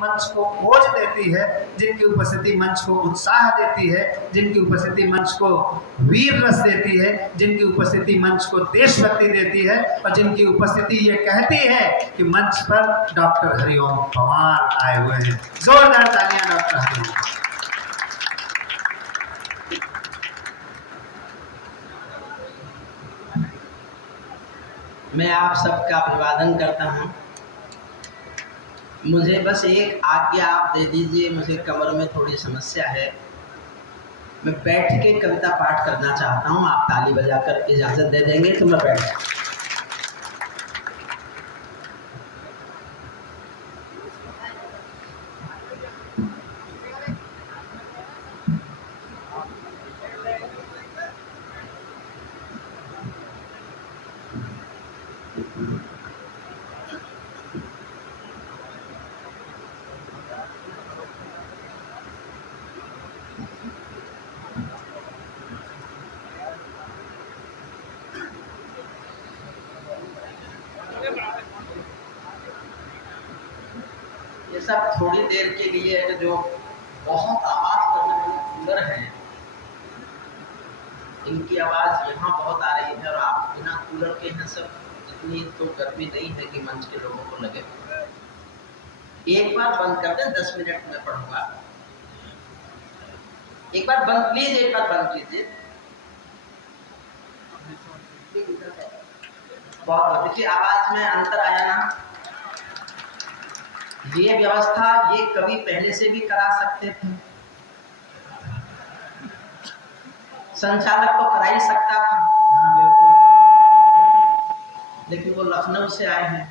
मंच को ओज देती है, जिनकी उपस्थिति मंच को उत्साह देती है, जिनकी उपस्थिति मंच को वीर रस देती है, जिनकी उपस्थिति मंच को देशभक्ति देती है, और जिनकी उपस्थिति ये कहती है कि मंच पर डॉक्टर हरिओम पंवार आए हुए हैं। जोरदार तालियां डॉक्टर हरिओम। मैं आप सबका अभिवादन करता हूं। मुझे बस एक आज्ञा आप दे दीजिए, मुझे कमर में थोड़ी समस्या है। मैं बैठ के कविता पाठ करना चाहता हूं। आप ताली बजाकर इजाज़त दे देंगे तो मैं बैठ जाऊँ। ये सब थोड़ी देर के लिए है। जो बहुत आवाज़ करने वाले कूलर हैं, इनकी आवाज़ यहाँ बहुत आ रही है, और आप बिना कूलर के हैं सब। इतनी तो गर्मी नहीं है कि मंच के लोगों को लगे। एक बार बंद कर दें, 10 मिनट में पढ़ूंगा। एक बार बंद प्लीज, एक बार बंद कीजिए। बहुत देखिए आवाज में अंतर आया ना। ये व्यवस्था ये कभी पहले से भी करा सकते थे, संचालक तो करा ही सकता था, लेकिन वो लखनऊ से आए हैं।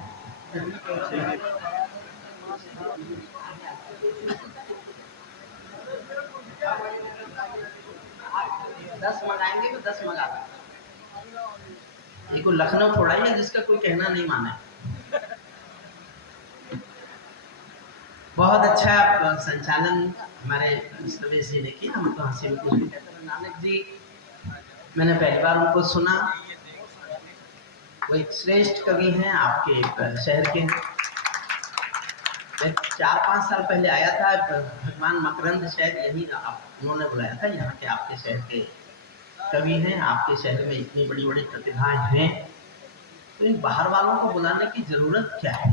10 मंगाएंगे तो 10 मंगा दें। ये कोई लखनऊ थोड़ा ही है जिसका कोई कहना नहीं माने। बहुत अच्छा संचालन हमारे रमेश जी ने किया। हम तो हंसी में कुछ भी कहते हैं। नानक जी, मैंने पहली बार उनको सुना। वो एक श्रेष्ठ कवि हैं, आपके शहर के। 4-5 साल पहले आया था, भगवान मकरंद शायद यही उन्होंने बुलाया था। यहाँ के आपके शहर के कवि हैं, आपके शहर में इतनी बड़ी बड़ी प्रतिभाएं हैं, तो इन बाहर वालों को बुलाने की जरूरत क्या है?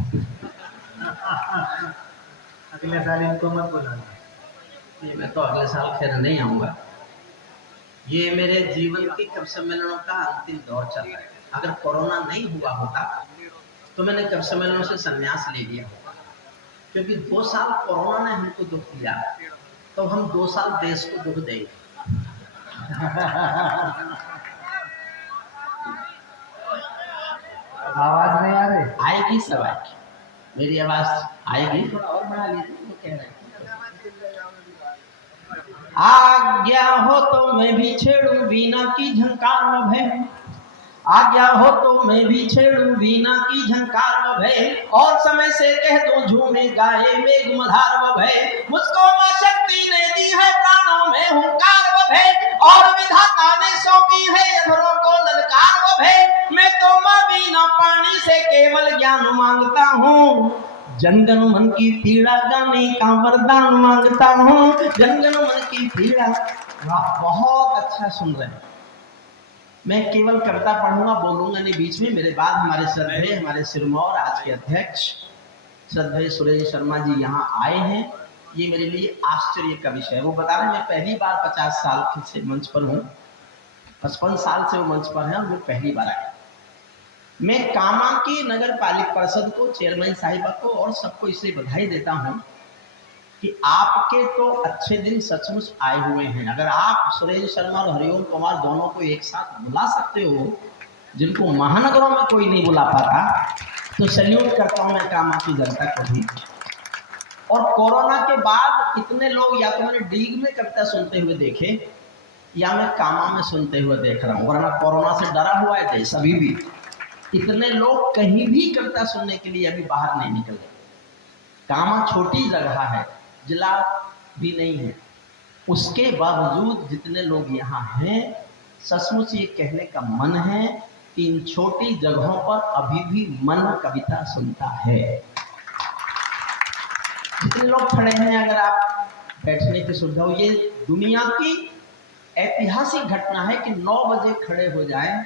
अगले साल इनको मत बुलाना। मैं तो अगले साल खैर नहीं आऊँगा। ये मेरे जीवन के कवि सम्मेलनों का अंतिम दौर चल रहा है। अगर कोरोना नहीं हुआ होता तो मैंने कवि सम्मेलनों से संन्यास ले लिया होता, क्योंकि 2 साल कोरोना ने हमको दुख दिया, तो हम 2 साल देश को दुख देंगे। आवाज नहीं आ रही? आएगी, सब आएगी। मेरी आवाज आएगी, थोड़ा और बढ़ा लीजिए। वो कह रहे हैं आज्ञा हो तो मैं भी छेड़ूं वीणा की झंकार में भय, आज्ञा हो तो मैं भी छेड़ूं वीणा की झंकार में भय, और समय से कह दूं झूमे गाए मेघ मल्हार में भय। मुझको मां शक्ति ने दी है प्राणों में हुंकार में भय, और विधाता ने सौंपी है अधरों को ललकार में भय। मैं तो मां वीणा पानी से केवल ज्ञान मांगता हूँ, जनगण मन की पीड़ा गाने का वरदान मांगता हूँ, जनगण मन की पीड़ा। बहुत अच्छा सुन रहे हैं। मैं केवल कविता पढ़ूंगा, बोलूंगा नहीं बीच में। मेरे बाद हमारे श्रद्धेय, हमारे सिरमौर आज के अध्यक्ष श्रद्धेय सुरेश शर्मा जी यहाँ आए हैं। ये मेरे लिए आश्चर्य का विषय है। वो बता रहे हैं मैं पहली बार 50 साल से मंच पर हूँ, 55 साल से वो मंच पर है, और मैं पहली बार आया। मैं कामा की नगर पालिका परिषद को, चेयरमैन साहिबा को और सबको इसलिए बधाई देता हूं कि आपके तो अच्छे दिन सचमुच आए हुए हैं। अगर आप सुरेश शर्मा और हरिओम पंवार दोनों को एक साथ बुला सकते हो, जिनको महानगरों में कोई नहीं बुला पाता, तो सैल्यूट करता हूं मैं कामा की जनता को भी। और कोरोना के बाद इतने लोग या तो मैंने डीग में कविता सुनते हुए देखे, या मैं कामा में सुनते हुए देख रहा हूँ, वरना कोरोना से डरा हुआ है देश अभी भी। इतने लोग कहीं भी कविता सुनने के लिए अभी बाहर नहीं निकले। कामा छोटी जगह है, जिला भी नहीं है, उसके बावजूद जितने लोग यहाँ हैं, सचमुच ये कहने का मन है कि इन छोटी जगहों पर अभी भी मन कविता सुनता है। जितने लोग खड़े हैं, अगर आप बैठने की सुविधा हो, ये दुनिया की ऐतिहासिक घटना है कि 9 बजे खड़े हो जाएं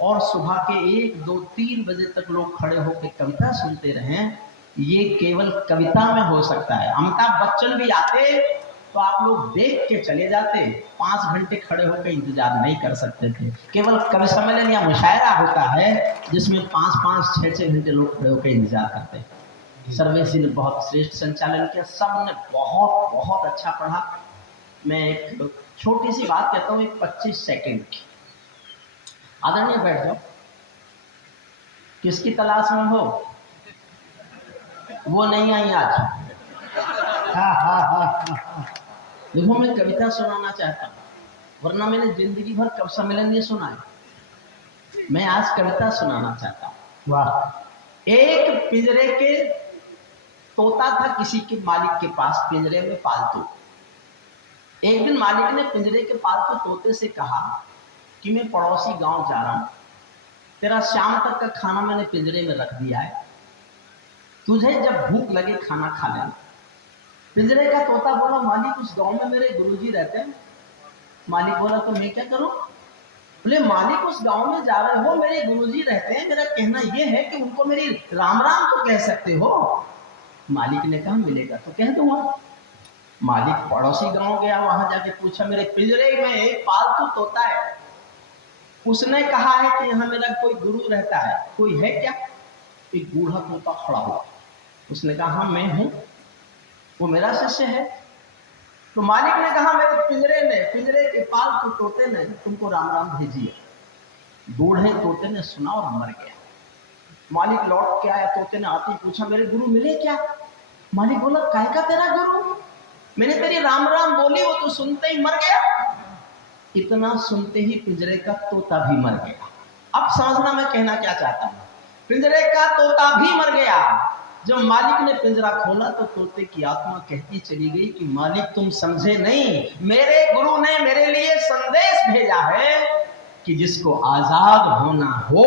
और सुबह के 1, 2, 3 बजे तक लोग खड़े होकर कविता सुनते रहें। ये केवल कविता में हो सकता है। अमिताभ बच्चन भी आते तो आप लोग देख के चले जाते, 5 घंटे खड़े होकर इंतजार नहीं कर सकते थे। केवल कवि सम्मेलन या मुशायरा होता है जिसमें 5-5, 6-6 घंटे लोग खड़े होकर इंतजार करते हैं। सर्वेश जी ने बहुत श्रेष्ठ संचालन किया, सबने बहुत बहुत अच्छा पढ़ा। मैं एक छोटी सी बात कहता हूँ, एक 25 सेकंड की। आदरणीय बैठ जाओ। किसकी तलाश में हो? वो नहीं आई आज। देखो, मैं कविता सुनाना चाहता हूँ, वरना मैंने जिंदगी भर कवि सम्मेलन नहीं सुना है। मैं आज कविता सुनाना चाहता हूँ। वाह। एक पिंजरे के तोता था किसी के मालिक के पास, पिंजरे में पालतू। एक दिन मालिक ने पिंजरे के पालतू तोते से कहा कि मैं पड़ोसी गांव जा रहा हूं, तेरा शाम तक का खाना मैंने पिंजरे में रख दिया है, तुझे जब भूख लगे खाना खा लेना। पिंजरे का तोता बोला, मालिक उस गांव में मेरे गुरुजी रहते हैं। मालिक बोला, तो मैं क्या करूं? बोले, मालिक उस गांव में जा रहे हो, मेरे गुरुजी रहते हैं, मेरा कहना यह है कि उनको मेरी राम राम तो कह सकते हो। मालिक ने कहा, मिलेगा तो कह दूंगा। मालिक पड़ोसी गांव गया, वहां जाके पूछा, मेरे पिंजरे में एक पालतू तोता है, उसने कहा है कि यहाँ मेरा कोई गुरु रहता है, कोई है क्या? एक बूढ़ा तोता खड़ा हुआ, उसने कहा, हाँ मैं हूं, वो मेरा शिष्य है। तो मालिक ने कहा, मेरे पिंजरे के पालतू तोते ने तुमको राम राम भेजी है। बूढ़े तोते ने सुना और मर गया। मालिक लौट के आया, तोते ने आते ही पूछा, मेरे गुरु मिले क्या? मालिक बोला, काय का तेरा गुरु? मैंने तेरी राम राम बोली, वो तो सुनते ही मर गया। इतना सुनते ही पिंजरे का तोता भी मर गया। अब समझना मैं कहना क्या चाहता हूं। पिंजरे का तोता भी मर गया। जब मालिक ने पिंजरा खोला तो तोते की आत्मा कहती चली गई कि मालिक तुम समझे नहीं, मेरे गुरु ने मेरे लिए संदेश भेजा है कि जिसको आजाद होना हो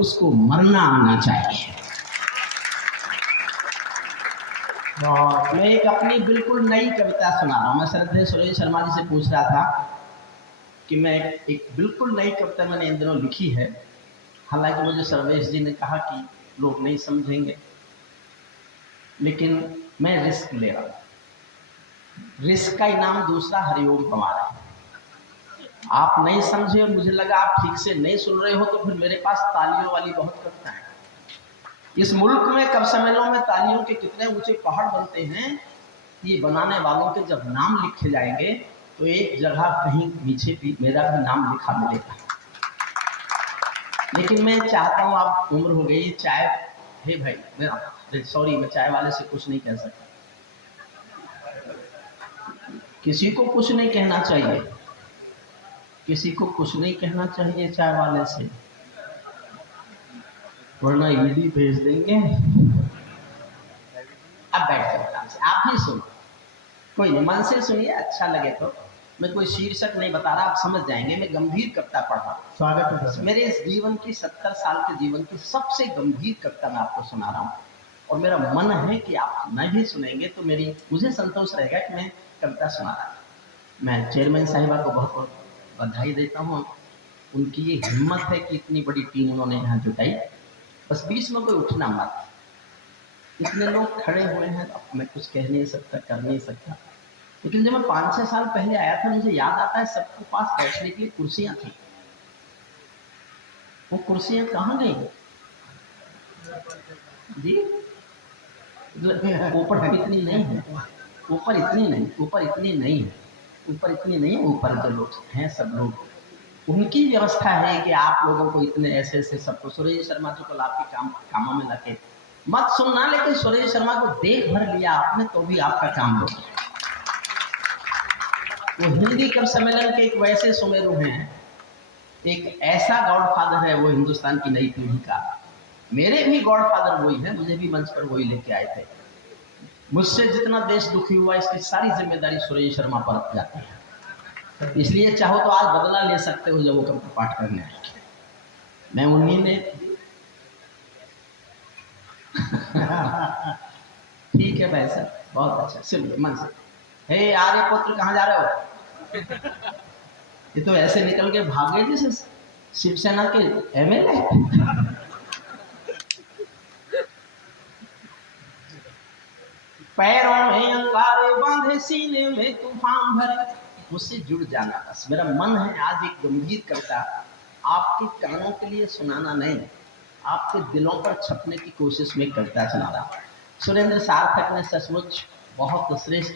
उसको मरना आना चाहिए। मैं एक अपनी बिल्कुल नई कविता सुना रहा हूं। मैं श्रद्धेय सुरेश शर्मा जी से पूछ रहा था कि मैं एक बिल्कुल नई कविता मैंने इन दिनों लिखी है। हालांकि मुझे सर्वेश जी ने कहा कि लोग नहीं समझेंगे, लेकिन मैं रिस्क ले रहा हूं। रिस्क का इनाम दूसरा हरिओम हमारा है। आप नहीं समझे और मुझे लगा आप ठीक से नहीं सुन रहे हो, तो फिर मेरे पास तालियों वाली बहुत कविता है। इस मुल्क में कवि सम्मेलनों में तालियों के कितने ऊंचे पहाड़ बनते हैं, ये बनाने वालों के जब नाम लिखे जाएंगे तो एक जगह कहीं पीछे भी मेरा भी नाम लिखा मिलेगा। लेकिन मैं चाहता हूं, आप उम्र हो गई, चाय है भाई, मैं सॉरी, मैं चाय वाले से कुछ नहीं कह सकता। किसी को कुछ नहीं कहना चाहिए, किसी को कुछ नहीं कहना चाहिए चाय वाले से, वरना ईडी भेज देंगे। अब बैठ जाओ, आप ही सुनो, कोई नहीं, मन से सुनिए, अच्छा लगे तो। मैं कोई शीर्षक नहीं बता रहा, आप समझ जाएंगे। मैं गंभीर कविता पढ़ रहा हूँ। स्वागत है। मेरे इस जीवन की 70 साल के जीवन की सबसे गंभीर कविता मैं आपको सुना रहा हूँ, और मेरा मन है कि आप न भी सुनेंगे तो मुझे संतोष रहेगा कि मैं कविता सुना रहा हूँ। मैं चेयरमैन साहिबा को बहुत बहुत बधाई देता हूँ। उनकी ये हिम्मत है कि इतनी बड़ी टीम उन्होंने यहाँ जुटाई। बस बीच में कोई उठना मत, इतने लोग खड़े हुए हैं, अब मैं कुछ कह नहीं सकता, कर नहीं सकता। लेकिन जब मैं 5-6 साल पहले आया था, मुझे याद आता है सबके पास बैठने के लिए कुर्सियां थी। वो कुर्सियां कहाँ गई जी? ऊपर इतनी नहीं है, ऊपर इतनी नहीं, ऊपर इतनी नहीं है, ऊपर इतनी नहीं है। ऊपर जो लोग हैं सब लोग, उनकी व्यवस्था है कि आप लोगों को इतने ऐसे ऐसे सबको। सुरेश शर्मा तो कल आपके कामों में लगे मत सुनना, लेकिन सुरेश शर्मा को देख भर लिया आपने तो भी आपका काम हो। वो हिंदी कवि सम्मेलन के एक वैसे सुमेरु हैं, एक ऐसा गॉडफादर है वो हिंदुस्तान की नई पीढ़ी का। मेरे भी गॉडफादर वही है, मुझे भी मंच पर वही लेके आए थे। मुझसे जितना देश दुखी हुआ इसकी सारी जिम्मेदारी सुरेश शर्मा पर जाती है। इसलिए चाहो तो आज बदला ले सकते हो जब वो कविता पाठ करने आए। मैं उन्हीं ने ठीक है भाई साहब, बहुत अच्छा, सुनिए मन से। हे आर्यपुत्र कहाँ जा रहे हो? ये तो ऐसे निकल के भागे जैसे शिवसेना के एमएलए। पैरों में अंगारे बांधे, सीने में तूफान भरे, मुझसे जुड़ जाना बस। मेरा मन है आज एक गंभीर कविता आपके कानों के लिए सुनाना नहीं, आपके दिलों पर छपने की कोशिश में कविता सुना रहा। सुरेंद्र सार्थक ने सचमुच बहुत श्रेष्ठ